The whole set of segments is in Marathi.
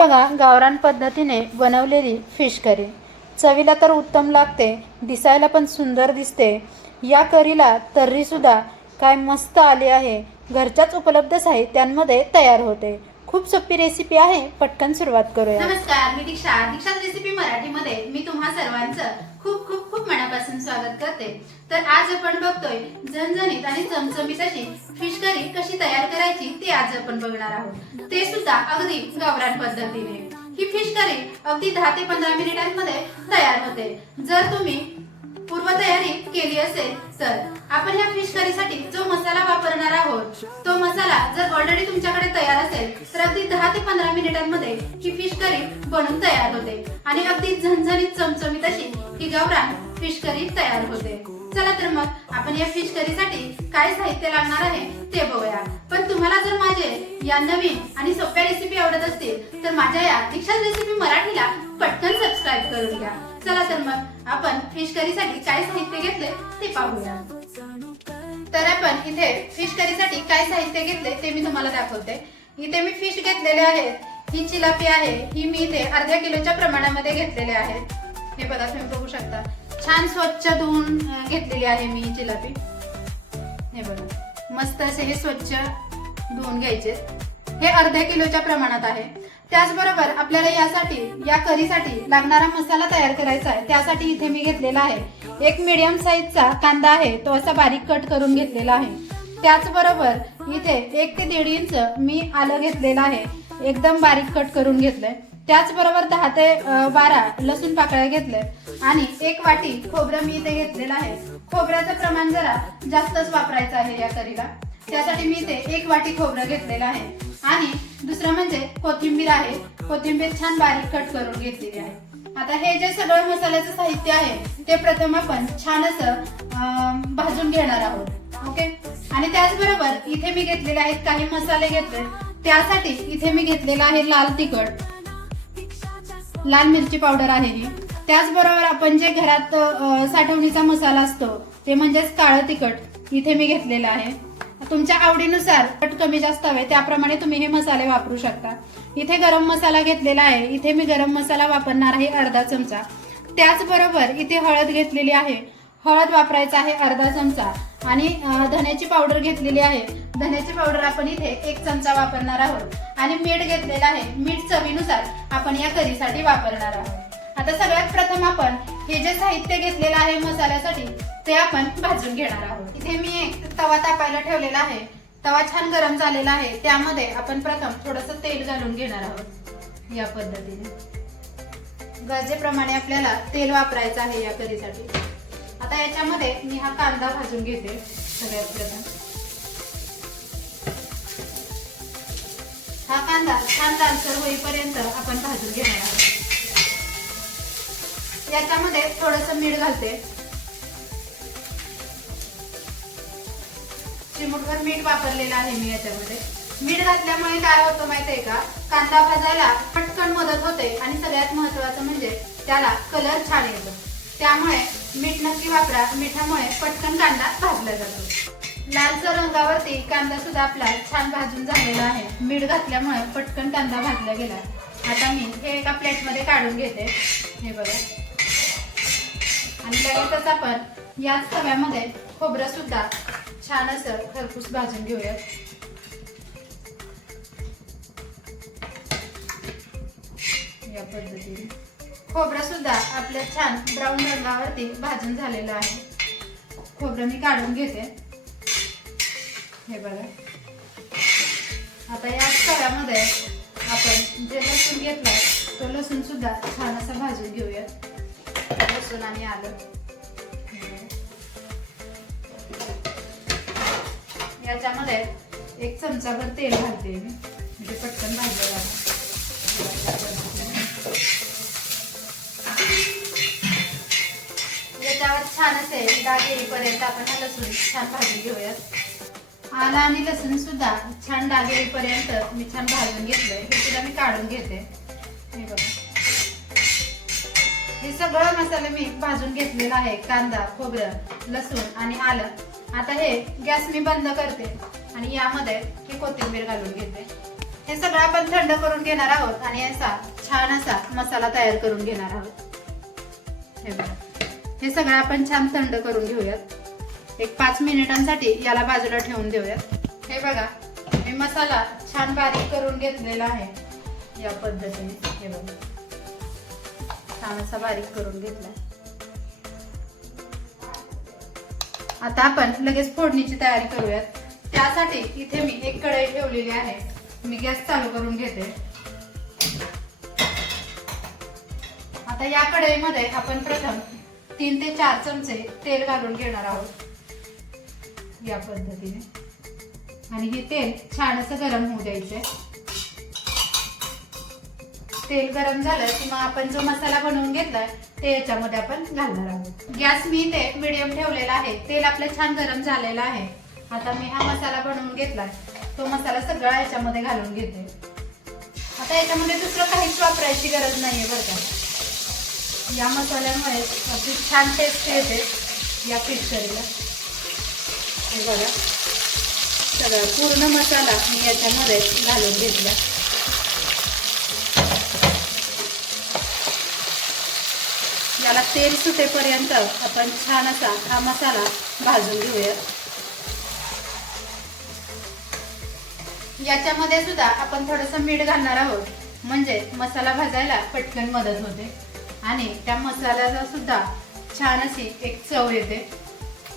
बघा गावरान पद्धतीने बनवलेली फिश करी. चवीला तर उत्तम लागते दिसायला पण सुंदर दिसते. या करीला तर्रीसुद्धा काय मस्त आली आहे. घरच्याच उपलब्ध साहित्यांमध्ये तयार होते. खूप सोपी रेसिपी आहे. पटकन सुरुवात करूया. नमस्कार मी दीक्षा. दीक्षा रेसिपी मराठीमध्ये मी तुम्हा सर्वांचं खूप खूप खूप मनापासून स्वागत करते. तर आज आपण बघतोय झणझणीत आणि चमचमीत अशी फिश करायची आज आपण बघणार आहोत. ते सुद्धा अगदी गावरान पद्धतीने. ही फिश करी अगदी दहा ते पंधरा मिनिटांमध्ये तयार होते. जर तुम्ही पूर्वतयारी केली असेल तर आपण या फिश करीसाठी जो मसाला वापरणार आहोत तो मसाला जर ऑलरेडी तुमच्याकडे तयार असेल तर अगदी दहा ते पंधरा मिनिटांमध्ये ही फिश करी बनून तयार होते. आणि अगदी झणझणीत चमचमीत अशी ही गावरान फिश करी तयार होते. चला तर मग आपण या फिश करीसाठी काय साहित्य लागणार आहे ते बघूया. पण तुम्हाला जर माझे या नवीन आणि सोप्या रेसिपी आवडत असतील तर माझ्या या दीक्षा रेसिपी मराठीला पटकन सबस्क्राईब करून घ्या. चला तर मग आपण फिश करीसाठी काय साहित्य घेतले ते पाहूया. तर आपण इथे फिश करीसाठी काय साहित्य घेतले ते मी तुम्हाला दाखवते. इथे मी फिश घेतलेले आहेत. ही चिलापी आहे. ही मी इथे अर्ध्या किलोच्या प्रमाणामध्ये घेतलेले आहेत. हे बघा तुम्ही बघू शकता. छान स्वच्छ धुवून घेतलेली आहे मी जिलाबी. हे बघा. मस्त असे हे स्वच्छ धुवून घ्यायचे. हे अर्ध्या किलोच्या प्रमाणात आहे. त्याचबरोबर आपल्याला यासाठी या करीसाठी लागणारा मसाला तयार करायचा आहे. त्यासाठी इथे मी घेतलेला आहे. एक मीडियम साईजचा कांदा आहे. तो असा बारीक कट करून घेतलेला आहे. त्याचबरोबर इथे एक ते दीड इंच मी आलं घेतलेलं आहे. एकदम बारीक कट करून घेतलंय. त्याचबरोबर दहा ते बारा लसूण पाकळ्या घेतल्या. आणि एक वाटी खोबरं मी इथे घेतलेलं आहे. खोबऱ्याचं प्रमाण जरा जास्तच वापरायचं आहे या करीला. त्यासाठी मी इथे एक वाटी खोबरं घेतलेलं आहे. आणि दुसरं म्हणजे कोथिंबीर आहे. कोथिंबीर छान बारीक कट करून घेतलेली आहे. आता हे जे सगळं मसाल्याचं साहित्य आहे ते प्रथम आपण छान असं अं, भाजून घेणार आहोत. ओके? आणि त्याचबरोबर इथे मी घेतलेले आहेत काही मसाले घेतले. त्यासाठी इथे मी घेतलेला आहे लाल तिखट. लाल मिरची पावडर आहे ही. त्याचबरोबर आपण जे घरात साठवणीचा मसाला असतो ते म्हणजेच काळं तिखट इथे मी घेतलेलं आहे. तुमच्या आवडीनुसार तिखट कमी जास्त हवे त्याप्रमाणे तुम्ही हे मसाले वापरू शकता. इथे गरम मसाला घेतलेला आहे इथे मी गरम मसाला वापरणार आहे अर्धा चमचा. त्याचबरोबर इथे हळद घेतलेली आहे. हळद वापरायचा आहे अर्धा चमचा. आणि धण्याची पावडर घेतलेली आहे. धण्याची पावडर आपण इथे एक चमचा वापरणार आहोत. आणि मीठ घेतलेलं आहे. मीठ चवीनुसार आपण या करीसाठी वापरणार आहोत. आता सगळ्यात प्रथम आपण हे जे साहित्य घेतलेलं आहे मसाल्यासाठी ते आपण भाजून घेणार आहोत. इथे मी एक तवा तापायला ठेवलेला आहे. तवा छान गरम झालेला आहे. त्यामध्ये आपण प्रथम थोडस तेल घालून घेणार आहोत. या पद्धतीने. गरजेप्रमाणे आपल्याला तेल वापरायचं आहे या करीसाठी आता याच्यामध्ये मी हा कांदा भाजून घेते सगळ्यात प्रथम हा कांदा छान लालसर होईपर्यंत आपण भाजून घेणार आहोत. याच्यामध्ये थोडस मीठ घालते. चिमूटभर मीठ वापरलेलं आहे मी याच्यामध्ये. मीठ घातल्यामुळे काय होतं माहितीये का? कांदा भाजायला पटकन मदत होते आणि सगळ्यात महत्वाचं म्हणजे त्याला कलर छान येतो. त्यामुळे मीठ नक्की वापरा. मिठामुळे पटकन कांदा भाजला जातो. लालसर रंगावरती कांदा सुद्धा आपला छान भाजून झालेला आहे. मीठ घातल्यामुळे पटकन कांदा भाजला गेला. आता मी हे एका प्लेटमध्ये काढून घेते. हे बघा. आणि लगेचच आपण याच तव्यामध्ये खोबरं सुद्धा छान असं खरपूस भाजून घेऊया या पद्धतीने. खोबरं सुद्धा आपल्या छान ब्राऊन रंगावरती भाजून झालेलं आहे. खोबरं मी काढून घेते. हे बघा. आता या तव्यामध्ये आपण जे लसूण घेतलं तो लसूण सुद्धा छान असं भाजून घेऊया. लसूण आणि आलं. याच्यामध्ये एक चमचाभर तेल घालते मी. म्हणजे पटकन भाजलं जाणार छानच आहे. असे डाग येईपर्यंत आपण हा लसूण छान भाजून घेऊयात. आला आणि लसूण सुद्धा छान डाग येईपर्यंत मी छान भाजून घेतलंय. हे सुद्धा मी काढून घेते. हे बघा. हे सगळं मसाले मी भाजून घेतलेला आहे. कांदा खोबरं लसूण आणि आलं. आता हे गॅस मी बंद करते आणि यामध्ये ही कोथिंबीर घालून घेते. हे सगळं आपण थंड करून घेणार आहोत आणि असा छान असा मसाला तयार करून घेणार आहोत. हे बघा. हे सगळं आपण छान थंड करून घेऊयात. एक पाच मिनिटांसाठी याला बाजूला ठेवून देऊयात. हे बघा मी मसाला छान बारीक करून घेतलेला आहे. या पद्धतीने. हे बघा. छान असा बारीक करून घेतला आता आपण लगेच फोडणीची तयारी करूयात. त्यासाठी इथे मी एक कढई ठेवलेली आहे. मी गॅस चालू करून घेते. आता या कढईमध्ये आपण प्रथम तीन ते चार चमचे तेल घालून घेणार आहोत. या पद्धतीने. आणि हे तेल छान असं गरम होऊ द्यायचंय. तेल गरम झालं की मग आपण जो मसाला बनवून घेतलाय ते याच्यामध्ये आपण घालणार आहोत. गॅस मी इथे मिडियम ठेवलेला आहे. तेल आपलं छान गरम झालेलं आहे. आता मी हा मसाला बनवून घेतलाय. तो मसाला सगळा याच्यामध्ये घालून घेते. आता याच्यामध्ये दुसरं काहीच वापरायची गरज नाहीये बरं का. या मसाल्यामुळे अगदी छान टेस्ट येते या फिश करीला हे बघा. सगळा पूर्ण मसाला मी याच्यामध्ये घालून घेतला. याला तेल सुटेपर्यंत आपण छान असा हा मसाला भाजून घेऊया. याच्यामध्ये सुद्धा आपण थोडंसं मीठ घालणार आहोत. म्हणजे मसाला भाजायला पटकन मदत होते. आणि त्या मसाल्याला सुद्धा छान अशी एक चव येते.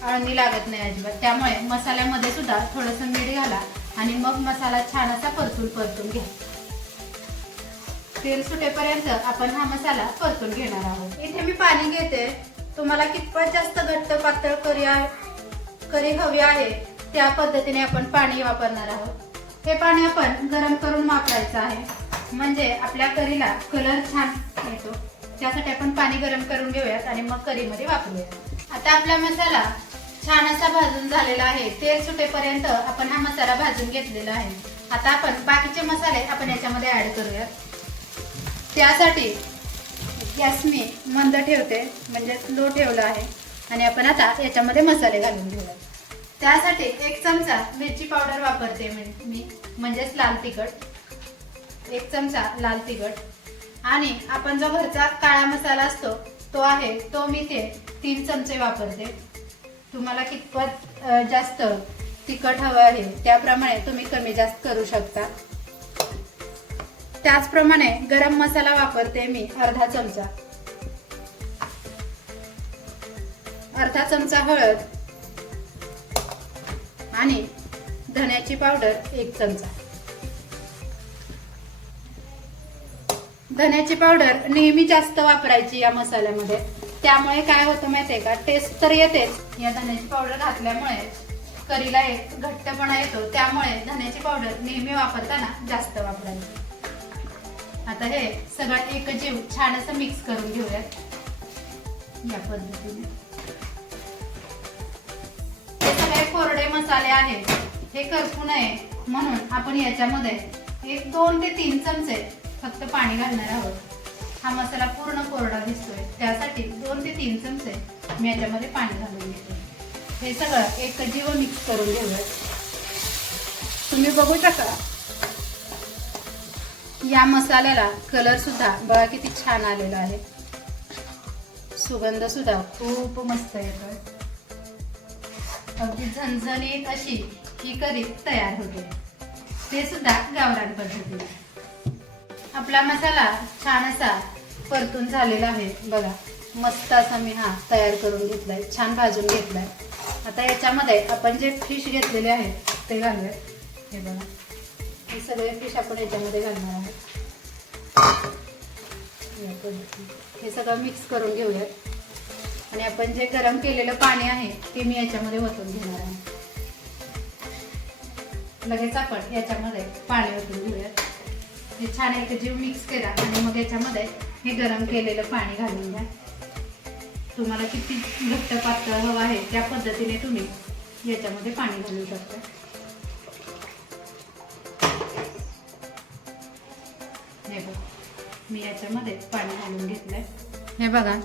अळणी लागत नाही अजिबात. त्यामुळे मसाल्यामध्ये सुद्धा थोडस मीठ घाला आणि मग मसाला छान असा परतून परतून घ्या. तेल सुटेपर्यंत आपण हा मसाला परतून घेणार आहोत. इथे मी पाणी घेते. तुम्हाला कितपत जास्त घट्ट पातळ करी करी हवी आहे त्या पद्धतीने आपण पाणी वापरणार आहोत. हे पाणी आपण गरम करून वापरायचं आहे. म्हणजे आपल्या करीला कलर छान येतो. त्यासाठी आपण पाणी गरम करून घेऊयात आणि मग करीमध्ये वापरूयात. आता आपला मसाला छान असा भाजून झालेला आहे. तेल सुटेपर्यंत आपण हा मसाला भाजून घेतलेला आहे. आता आपण बाकीचे मसाले आपण याच्यामध्ये ऍड करूयात. त्यासाठी गॅस मी मंद ठेवते म्हणजे लो ठेवला आहे. आणि आपण आता याच्यामध्ये मसाले घालून घेऊयात. त्यासाठी एक चमचा मिरची पावडर वापरते मी म्हणजेच लाल तिखट. एक चमचा लाल तिखट. आणि आपण जो घरचा काळा मसाला असतो तो आहे तो मी ते तीन चमचे वापरते. तुम्हाला कितपत जास्त तिखट हवं आहे त्याप्रमाणे तुम्ही कमी जास्त करू शकता. त्याचप्रमाणे गरम मसाला वापरते मी अर्धा चमचा. अर्धा चमचा हळद आणि धण्याची पावडर एक चमचा. धण्याची पावडर नेहमी जास्त वापरायची या मसाल्यामध्ये. त्यामुळे काय होतं माहितीये का? टेस्ट तर येतेच. या धण्याची पावडर घातल्यामुळे करीला एक घट्टपणा येतो. त्यामुळे धण्याची पावडर नेहमी वापरताना जास्त वापरायची. आता हे सगळं एकजीव छान असं मिक्स करून घेऊयात. या पद्धतीने. हे सगळे कोरडे मसाले आहेत. हे करपू नये म्हणून आपण याच्यामध्ये एक दोन ते तीन चमचे फक्त पाणी घालणार आहोत. हा मसाला पूर्ण कोरडा दिसतोय. त्यासाठी दोन ते तीन चमचे मी याच्यामध्ये पाणी घालून घेते. हे सगळं एकजीव मिक्स करून घेऊया. तुम्ही बघू शका या मसाल्याला कलर सुद्धा बघा किती छान आलेला आहे. सुगंध सुद्धा खूप मस्त येतोय. अगदी झणझणीत अशी ही करी तयार होते. ते सुद्धा गावरान पद्धतीने. आपला मसाला छान असा परतून झालेला आहे. बघा मस्त असा मी हा तयार करून घेतलाय. छान भाजून घेतलाय. आता याच्यामध्ये आपण जे फिश घेतलेले आहेत ते घालूयात. हे बघा हे सगळे फिश आपण याच्यामध्ये घालणार आहोत. हे सगळं मिक्स करून घेऊयात. आणि आपण जे गरम केलेलं पाणी आहे ते मी याच्यामध्ये ओतून घेणार आहे. लगेच आपण याच्यामध्ये पाणी ओतून घेऊयात. हे छान एक जीव मिक्स करा आणि मग याच्यामध्ये हे गरम केलेलं पाणी घालून घ्या. तुम्हाला किती घट्ट पातळ हवं आहे त्या पद्धतीने तुम्ही याच्यामध्ये पाणी घालू शकता. हे बघ मी याच्यामध्ये पाणी घालून घेतलंय. हे बघा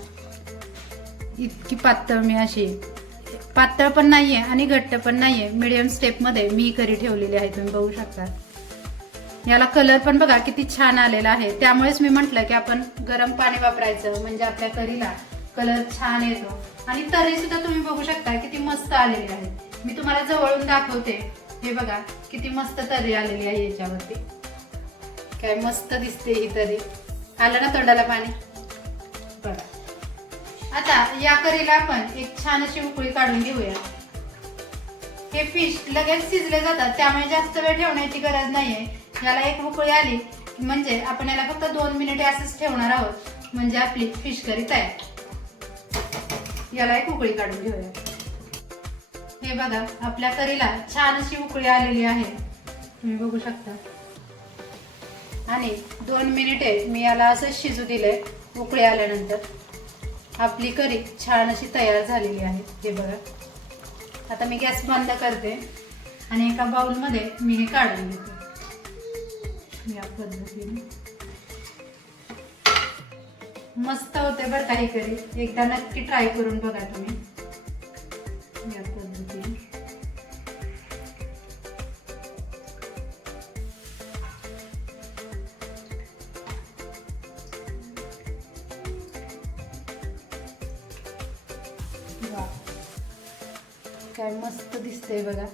इतकी पातळ मी अशी. पातळ पण नाहीये आणि घट्ट पण नाहीये. मीडियम स्टेपमध्ये मी करी ठेवलेली आहे तुम्ही बघू शकता. याला कलर पण बघा किती छान आलेला आहे. त्यामुळेच मी म्हटलं की आपण गरम पाणी वापरायचं म्हणजे आपल्या करीला कलर छान येतो. आणि तरी सुद्धा तुम्ही बघू शकता किती मस्त आलेली आहे. मी तुम्हाला जवळून दाखवते. हे बघा किती मस्त तरी आलेली आहे याच्यावरती. काय मस्त दिसते ही तरी. आलं ना तोंडाला पाणी? बघा. आता या करीला आपण एक छान अशी उकळी काढून घेऊया. हे फिश लगेच शिजले जातात त्यामुळे जास्त वेळ ठेवण्याची गरज नाहीये. याला एक उकळी आली म्हणजे आपण याला फक्त दोन मिनिटे असंच ठेवणार आहोत. म्हणजे आपली फिश करी तयार. याला एक उकळी काढून घेऊया. हे बघा आपल्या करीला छान अशी उकळी आलेली आहे. तुम्ही बघू शकता. आणि दोन मिनिटे मी याला असं शिजू दिले उकळी आल्यानंतर. आपली करी छान अशी तयार झालेली आहे. हे बघा. आता मी गॅस बंद करते आणि एका बाउलमध्ये मी हे काढून घेते. या पद्धतीने. मस्त होते बरं काही करी एकदा नक्की ट्राय करून बघा तुम्ही. या पद्धतीने. काय मस्त दिसतंय बघा.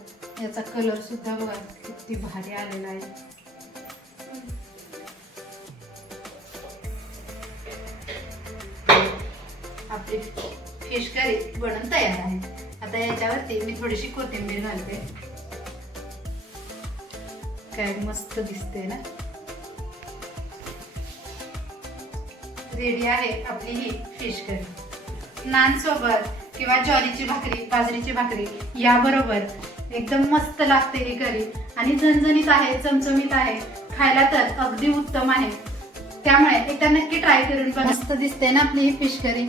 याचा कलर सुद्धा बघा किती भारी आलेला आहे. करी बनून तयार आहे. आता याच्यावरती मी थोडीशी कोथिंबीर घालते. काय मस्त दिसते ना? रेडी आहे आपली ही फिश करी नान सोबत किंवा ज्वारीची भाकरी बाजरीची भाकरी याबरोबर एकदम मस्त लागते ही करी आणि झणझणीत आहे चमचमीत आहे खायला तर अगदी उत्तम आहे. त्यामुळे एकदा नक्की ट्राय करून मस्त दिसते ना आपली ही फिश करी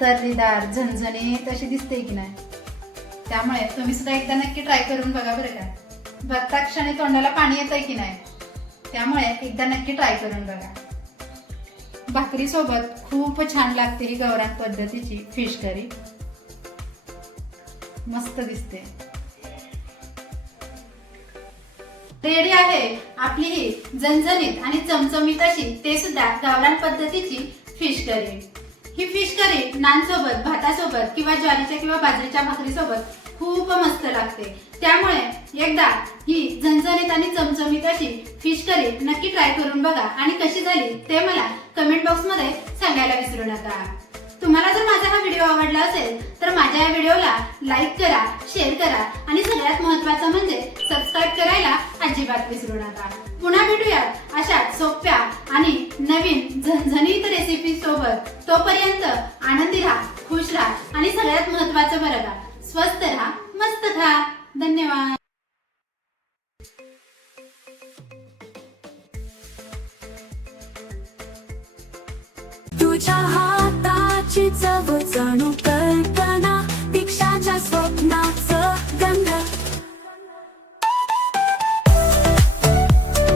तर्रीदार झणझणीत अशी दिसते की नाही? त्यामुळे तुम्ही सुद्धा एकदा नक्की ट्राय करून बघा बरं का. बघता क्षणी तोंडाला पाणी येतंय की नाही? त्यामुळे एकदा नक्की ट्राय करून बघा. भाकरीसोबत खूप छान लागते ही गौरान पद्धतीची फिश करी मस्त दिसते. रेडी आहे आपली ही झणझणीत आणि चमचमीत अशी ते सुद्धा गावरान पद्धतीची फिश करी ही फिश करी नानसोबत भातासोबत किंवा ज्वारीच्या किंवा बाजरीच्या भाकरीसोबत खूप मस्त लागते. त्यामुळे एकदा ही झणझणीत आणि चमचमीत अशी फिश करी नक्की ट्राय करून बघा आणि कशी झाली ते मला कमेंट बॉक्समध्ये सांगायला विसरू नका. तुम्हाला जर माझा हा व्हिडिओ आवडला असेल तर माझ्या या व्हिडिओला लाईक करा शेअर करा आणि सगळ्यात महत्वाचं म्हणजे सबस्क्राईब करायला अजिबात विसरू नका. पुन्हा भेटूयात अशा सोप्या आणि नवीन झणझणीत रेसिपी सोबत. तोपर्यंत आनंदी राहा खुश राहा आणि सगळ्यात महत्वाचं बरं राहा स्वस्त राहा मस्त खा. धन्यवाद. तुझ्या हाताची चव जणू कल्पना दीक्षाच्या स्वप्नाचं गंध